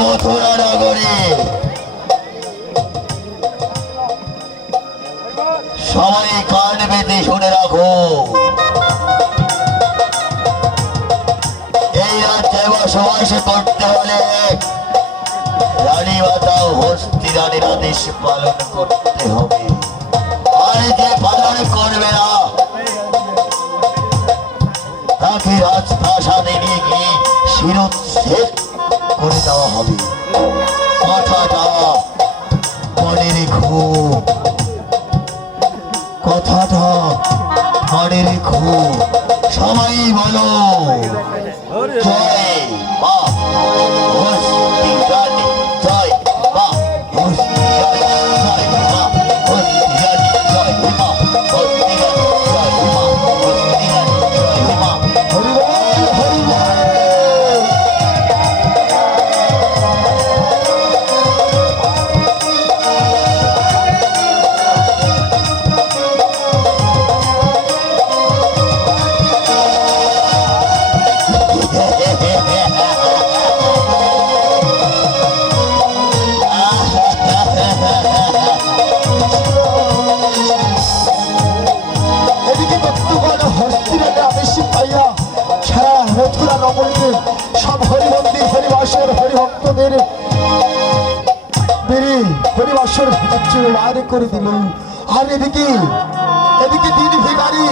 মথুরা নগরে সবাই কান পেতে শুনে রাখো, এই রাজ্যে বসবাস করতে হলে রানী মাতা হস্তি রানীর আদেশ পালন করতে হবে। আর যে পালন করবে না তাকে রাজপ্রাসাদে নিয়ে গিয়ে শিরচ্ছেদ করে দেওয়া হবে। কথাটা মনে রেখো, কথাটা মনে রেখো। সবাই বলো জয় মা হস্তি রানী, জয় মা হস্তি রানী, জয় মা হস্তি রানী, জয় মা হস্তি রানী, জয় মা হস্তি রানী, জয় মা। হরি বল, হরি বল। এদিকে বর্তমান হস্তিরাজে আদেশ পাইয়া সারা মথুরা নগরীতে সব হরিমন্দির হরিবাসর হরিভক্তদের বেড়ে হরিবাসর বার করে দিল। আর এদিকে দিন ভিখারি